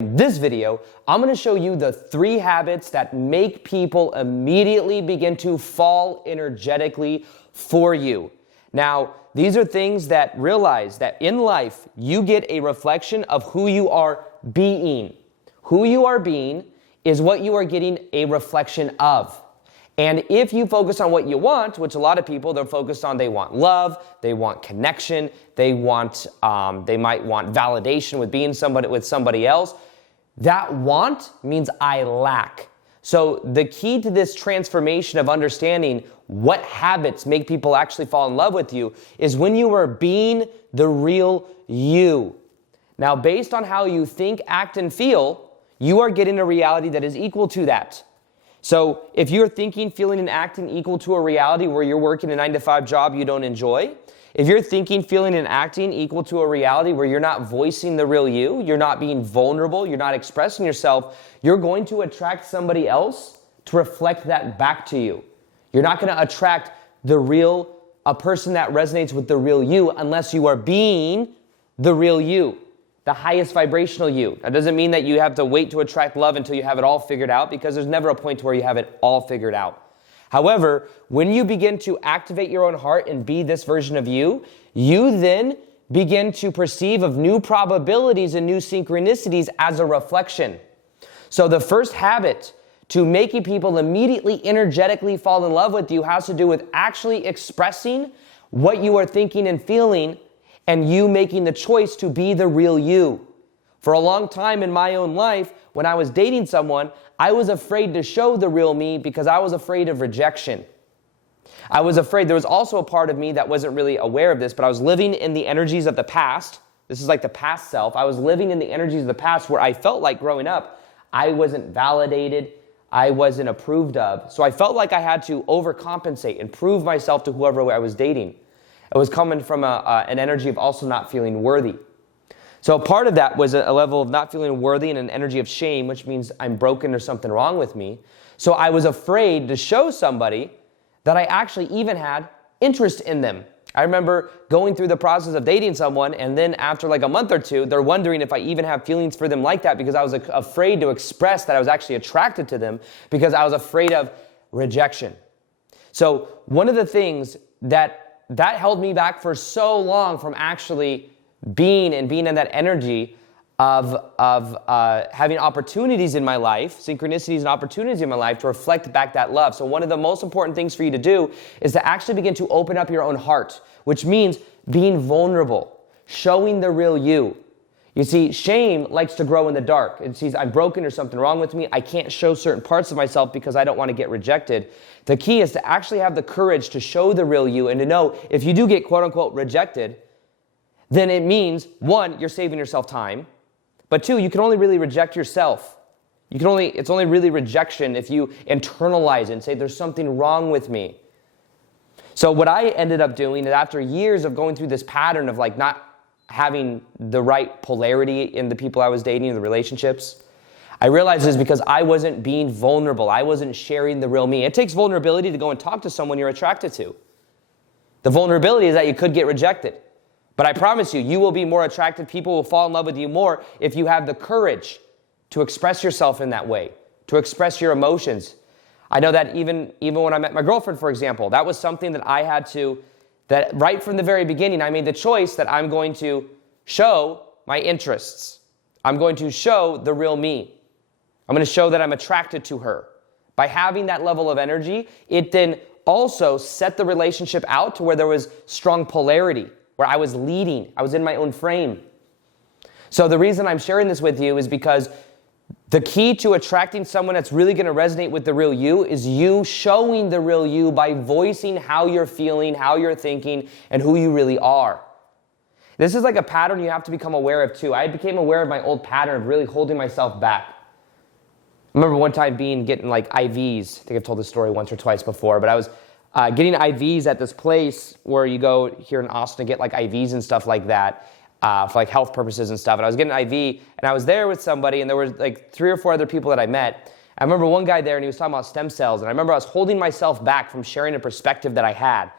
In this video, I'm going to show you the 3 habits that make people immediately begin to fall energetically for you. Now, these are things that realize that in life, you get a reflection of who you are being. Who you are being is what you are getting a reflection of. And if you focus on what you want, which a lot of people, they're focused on, they want love, they want connection, they might want validation with being with somebody else. That want means I lack. So the key to this transformation of understanding what habits make people actually fall in love with you is when you are being the real you. Now, based on how you think, act, and feel, you are getting a reality that is equal to that. So if you're thinking, feeling, and acting equal to a reality where you're working a 9-to-5 job you don't enjoy, if you're thinking, feeling, and acting equal to a reality where you're not voicing the real you, you're not being vulnerable, you're not expressing yourself, you're going to attract somebody else to reflect that back to you. You're not going to attract a person that resonates with the real you unless you are being the real you, the highest vibrational you. That doesn't mean that you have to wait to attract love until you have it all figured out, because there's never a point where you have it all figured out. However, when you begin to activate your own heart and be this version of you, you then begin to perceive of new probabilities and new synchronicities as a reflection. So the first habit to making people immediately energetically fall in love with you has to do with actually expressing what you are thinking and feeling, and you making the choice to be the real you. For a long time in my own life, when I was dating someone, I was afraid to show the real me because I was afraid of rejection. I was afraid. There was also a part of me that wasn't really aware of this, but I was living in the energies of the past. This is like the past self. I was living in the energies of the past where I felt like growing up, I wasn't validated, I wasn't approved of. So I felt like I had to overcompensate and prove myself to whoever I was dating. It was coming from an energy of also not feeling worthy. So a part of that was a level of not feeling worthy and an energy of shame, which means I'm broken or something wrong with me. So I was afraid to show somebody that I actually even had interest in them. I remember going through the process of dating someone, and then after like a month or two, they're wondering if I even have feelings for them like that, because I was afraid to express that I was actually attracted to them because I was afraid of rejection. So one of the things that held me back for so long from actually being in that energy of having opportunities in my life, synchronicities and opportunities in my life to reflect back that love. So one of the most important things for you to do is to actually begin to open up your own heart, which means being vulnerable, showing the real you. You see, shame likes to grow in the dark. It sees I'm broken or something wrong with me. I can't show certain parts of myself because I don't want to get rejected. The key is to actually have the courage to show the real you and to know if you do get quote unquote rejected, then it means, 1, you're saving yourself time, but 2, you can only really reject yourself. It's only really rejection if you internalize it and say there's something wrong with me. So what I ended up doing is, after years of going through this pattern of like not having the right polarity in the people I was dating, in the relationships, I realized it's because I wasn't being vulnerable. I wasn't sharing the real me. It takes vulnerability to go and talk to someone you're attracted to. The vulnerability is that you could get rejected. But I promise you, you will be more attracted. People will fall in love with you more if you have the courage to express yourself in that way, to express your emotions. I know that even when I met my girlfriend, for example, that was something that I had to, that right from the very beginning, I made the choice that I'm going to show my interests. I'm going to show the real me. I'm going to show that I'm attracted to her. By having that level of energy, it then also set the relationship out to where there was strong polarity, where I was leading, I was in my own frame. So the reason I'm sharing this with you is because the key to attracting someone that's really going to resonate with the real you is you showing the real you by voicing how you're feeling, how you're thinking, and who you really are. This is like a pattern you have to become aware of too. I became aware of my old pattern of really holding myself back. I remember one time getting like IVs. I think I've told this story once or twice before, but I was getting IVs at this place where you go here in Austin to get like IVs and stuff like that for like health purposes and stuff. And I was getting an IV, and I was there with somebody, and there were like 3 or 4 other people that I met. I remember one guy there, and he was talking about stem cells, and I remember I was holding myself back from sharing a perspective that I had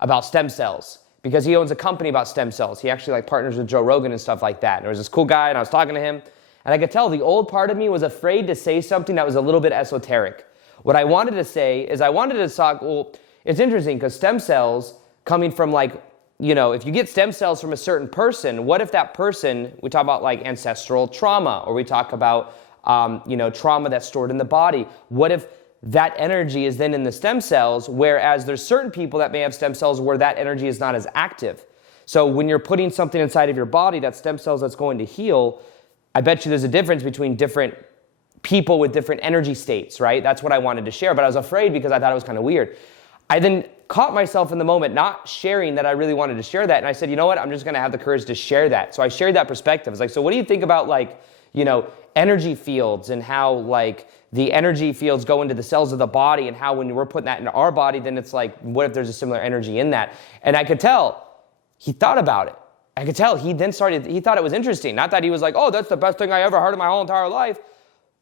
about stem cells, because he owns a company about stem cells. He actually like partners with Joe Rogan and stuff like that. And there was this cool guy, and I was talking to him, And I could tell the old part of me was afraid to say something that was a little bit esoteric. What I wanted to say is I wanted to talk, well, it's interesting because stem cells coming from like, if you get stem cells from a certain person, what if that person, we talk about like ancestral trauma, or we talk about, trauma that's stored in the body. What if that energy is then in the stem cells, whereas there's certain people that may have stem cells where that energy is not as active. So when you're putting something inside of your body, that stem cells that's going to heal, I bet you there's a difference between different people with different energy states, right? That's what I wanted to share, but I was afraid because I thought it was kind of weird. I then caught myself in the moment not sharing that I really wanted to share that, and I said, you know what, I'm just going to have the courage to share that. So I shared that perspective. It's like, so what do you think about like, energy fields and how like the energy fields go into the cells of the body, and how when we're putting that into our body, then it's like, what if there's a similar energy in that? And I could tell he thought about it. I could tell he thought it was interesting. Not that he was like, oh, that's the best thing I ever heard in my whole entire life.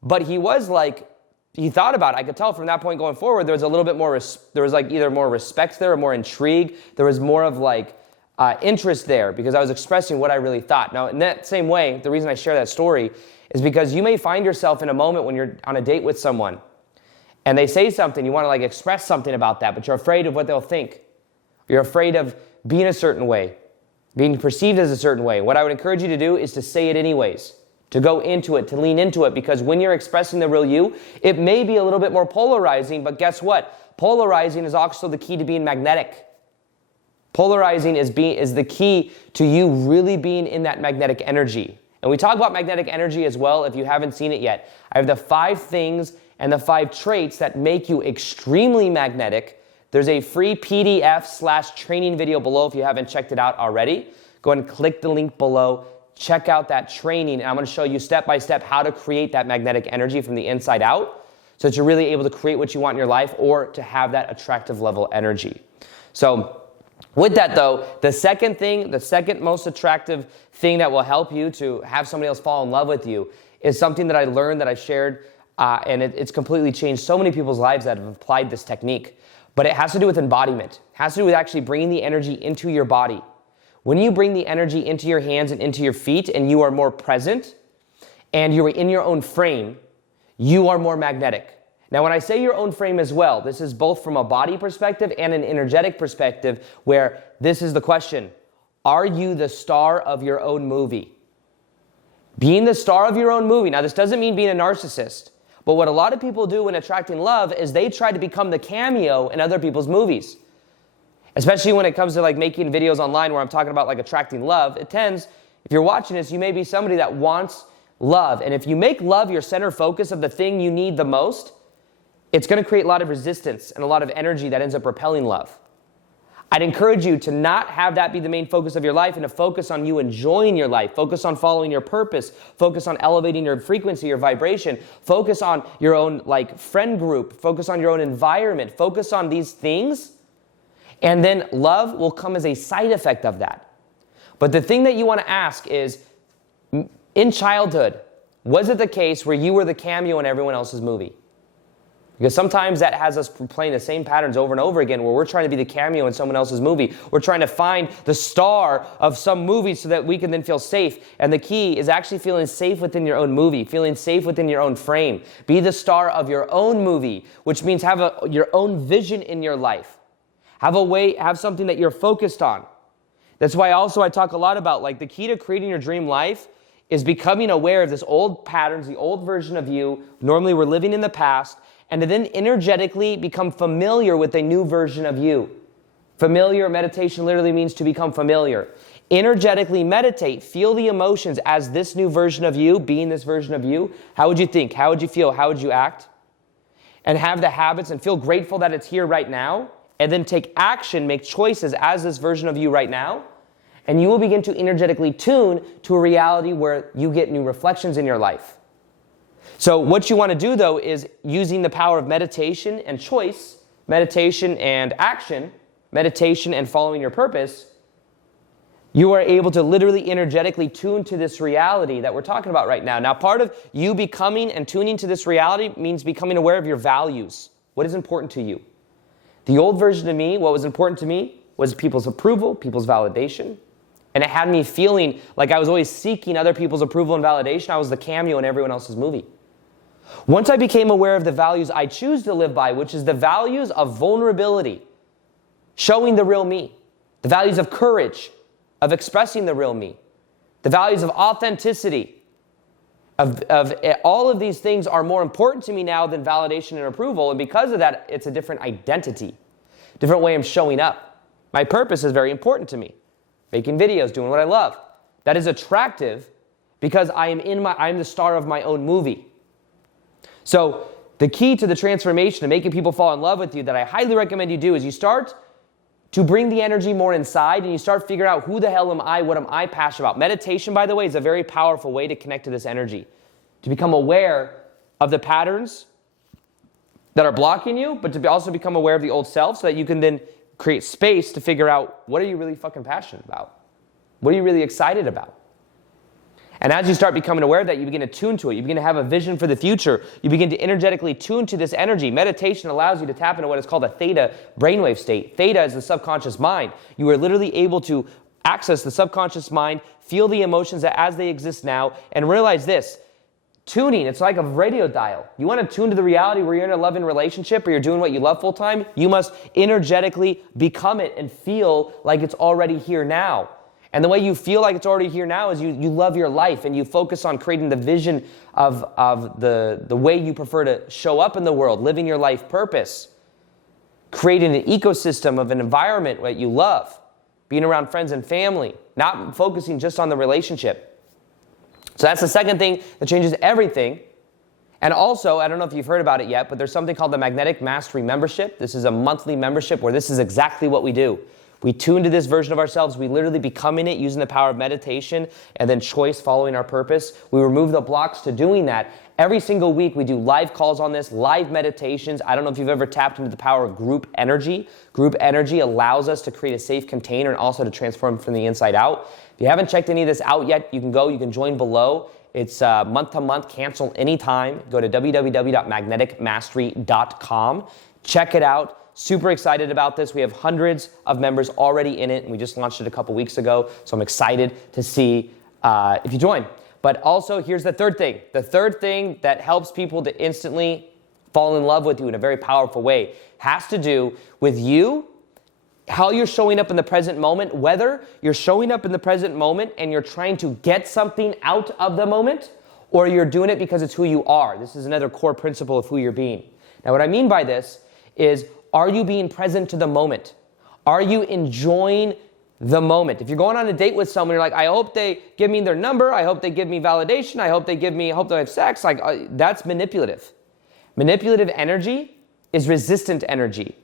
But he was like, he thought about it. I could tell from that point going forward, there was a little bit more, there was like either more respect there or more intrigue. There was more of like interest there because I was expressing what I really thought. Now, in that same way, the reason I share that story is because you may find yourself in a moment when you're on a date with someone and they say something, you want to like express something about that, but you're afraid of what they'll think. You're afraid of being a certain way, being perceived as a certain way. What I would encourage you to do is to say it anyways, to go into it, to lean into it, because when you're expressing the real you, it may be a little bit more polarizing, but guess what? Polarizing is also the key to being magnetic. Polarizing is the key to you really being in that magnetic energy. And we talk about magnetic energy as well if you haven't seen it yet. I have the 5 things and the 5 traits that make you extremely magnetic. There's a free PDF/training video below if you haven't checked it out already. Go ahead and click the link below. Check out that training, and I'm going to show you step by step how to create that magnetic energy from the inside out so that you're really able to create what you want in your life or to have that attractive level energy. So with that though, the second most attractive thing that will help you to have somebody else fall in love with you is something that I learned, that I shared, and it's completely changed so many people's lives that have applied this technique. But it has to do with embodiment. It has to do with actually bringing the energy into your body. When you bring the energy into your hands and into your feet and you are more present and you're in your own frame, you are more magnetic. Now, when I say your own frame as well, this is both from a body perspective and an energetic perspective, where this is the question: are you the star of your own movie? Being the star of your own movie. Now, this doesn't mean being a narcissist, but what a lot of people do when attracting love is they try to become the cameo in other people's movies. Especially when it comes to like making videos online where I'm talking about like attracting love, it tends, if you're watching this, you may be somebody that wants love. And if you make love your center focus of the thing you need the most, it's going to create a lot of resistance and a lot of energy that ends up repelling love. I'd encourage you to not have that be the main focus of your life and to focus on you enjoying your life. Focus on following your purpose. Focus on elevating your frequency, your vibration. Focus on your own like friend group. Focus on your own environment. Focus on these things. And then love will come as a side effect of that. But the thing that you want to ask is, in childhood, was it the case where you were the cameo in everyone else's movie? Because sometimes that has us playing the same patterns over and over again, where we're trying to be the cameo in someone else's movie. We're trying to find the star of some movie so that we can then feel safe. And the key is actually feeling safe within your own movie, feeling safe within your own frame. Be the star of your own movie, which means have your own vision in your life. Have something that you're focused on. That's why also I talk a lot about like the key to creating your dream life is becoming aware of this old patterns, the old version of you. Normally we're living in the past, and to then energetically become familiar with a new version of you. Familiar, meditation literally means to become familiar. Energetically meditate, feel the emotions as this new version of you, being this version of you. How would you think? How would you feel? How would you act? And have the habits and feel grateful that it's here right now. And then take action, make choices as this version of you right now. And you will begin to energetically tune to a reality where you get new reflections in your life. So what you want to do though is using the power of meditation and choice, meditation and action, meditation and following your purpose, you are able to literally energetically tune to this reality that we're talking about right now. Now, part of you becoming and tuning to this reality means becoming aware of your values. What is important to you? The old version of me, what was important to me was people's approval, people's validation. And it had me feeling like I was always seeking other people's approval and validation. I was the cameo in everyone else's movie. Once I became aware of the values I choose to live by, which is the values of vulnerability, showing the real me, the values of courage, of expressing the real me, the values of authenticity, of all of these things are more important to me now than validation and approval. And because of that, it's a different identity, different way I'm showing up. My purpose is very important to me. Making videos, doing what I love. That is attractive because I'm the star of my own movie. So the key to the transformation of making people fall in love with you that I highly recommend you do is you start to bring the energy more inside and you start figuring out who the hell am I, what am I passionate about. Meditation, by the way, is a very powerful way to connect to this energy. To become aware of the patterns that are blocking you, but to also become aware of the old self so that you can then create space to figure out what are you really fucking passionate about? What are you really excited about? And as you start becoming aware of that, you begin to tune to it. You begin to have a vision for the future. You begin to energetically tune to this energy. Meditation allows you to tap into what is called a theta brainwave state. Theta is the subconscious mind. You are literally able to access the subconscious mind, feel the emotions as they exist now, and realize this. Tuning, it's like a radio dial. You want to tune to the reality where you're in a loving relationship or you're doing what you love full time, you must energetically become it and feel like it's already here now. And the way you feel like it's already here now is you love your life and you focus on creating the vision of the way you prefer to show up in the world, living your life purpose, creating an ecosystem of an environment that you love, being around friends and family, not focusing just on the relationship. So that's the second thing that changes everything. And also, I don't know if you've heard about it yet, but there's something called the Magnetic Mastery Membership. This is a monthly membership where this is exactly what we do. We tune to this version of ourselves. We literally become in it using the power of meditation and then choice, following our purpose. We remove the blocks to doing that. Every single week we do live calls on this, live meditations. I don't know if you've ever tapped into the power of group energy. Group energy allows us to create a safe container and also to transform from the inside out. If you haven't checked any of this out yet, you can join below. It's month to month, cancel anytime. Go to www.magneticmastery.com. Check it out. Super excited about this. We have hundreds of members already in it, and we just launched it a couple weeks ago, so I'm excited to see if you join. But also, here's the third thing. The third thing that helps people to instantly fall in love with you in a very powerful way has to do with you, how you're showing up in the present moment, whether you're showing up in the present moment and you're trying to get something out of the moment, or you're doing it because it's who you are. This is another core principle of who you're being. Now, what I mean by this is, are you being present to the moment? Are you enjoying the moment? If you're going on a date with someone, you're like, I hope they give me their number. I hope they give me validation. I hope they have sex. That's manipulative. Manipulative energy is resistant energy.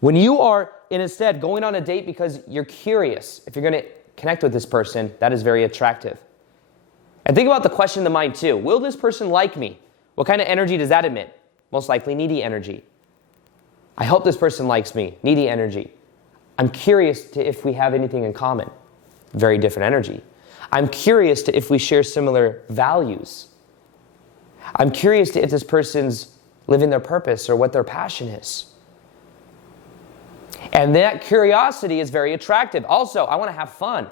When you are instead going on a date because you're curious, if you're going to connect with this person, that is very attractive. And think about the question in the mind too. Will this person like me? What kind of energy does that emit? Most likely needy energy. I hope this person likes me. Needy energy. I'm curious to if we have anything in common. Very different energy. I'm curious to if we share similar values. I'm curious to if this person's living their purpose or what their passion is. And that curiosity is very attractive. Also, I want to have fun.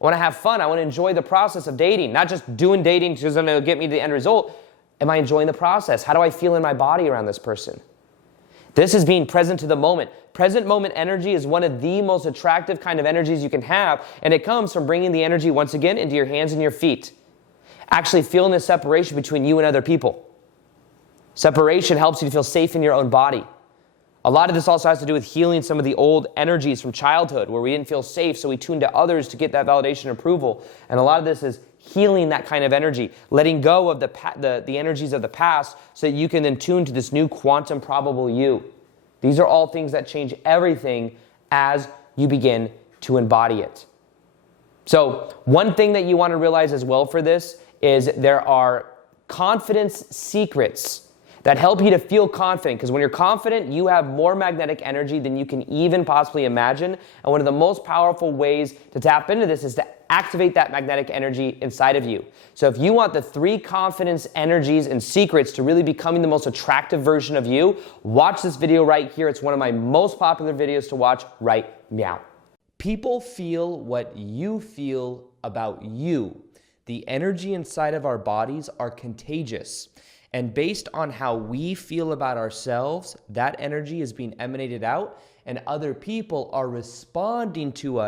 I want to enjoy the process of dating. Not just doing dating because it's going to get me to the end result. Am I enjoying the process? How do I feel in my body around this person? This is being present to the moment. Present moment energy is one of the most attractive kind of energies you can have, and it comes from bringing the energy once again into your hands and your feet. Actually feeling the separation between you and other people. Separation helps you to feel safe in your own body. A lot of this also has to do with healing some of the old energies from childhood where we didn't feel safe, so we tuned to others to get that validation and approval. And a lot of this is healing that kind of energy, letting go of the energies of the past so that you can then tune to this new quantum probable you. These are all things that change everything as you begin to embody it. So one thing that you want to realize as well for this is there are confidence secrets that help you to feel confident, because when you're confident, you have more magnetic energy than you can even possibly imagine. And one of the most powerful ways to tap into this is to activate that magnetic energy inside of you. So if you want the 3 confidence energies and secrets to really becoming the most attractive version of you, watch this video right here. It's one of my most popular videos to watch right now. People feel what you feel about you. The energy inside of our bodies are contagious. And based on how we feel about ourselves, that energy is being emanated out, and other people are responding to us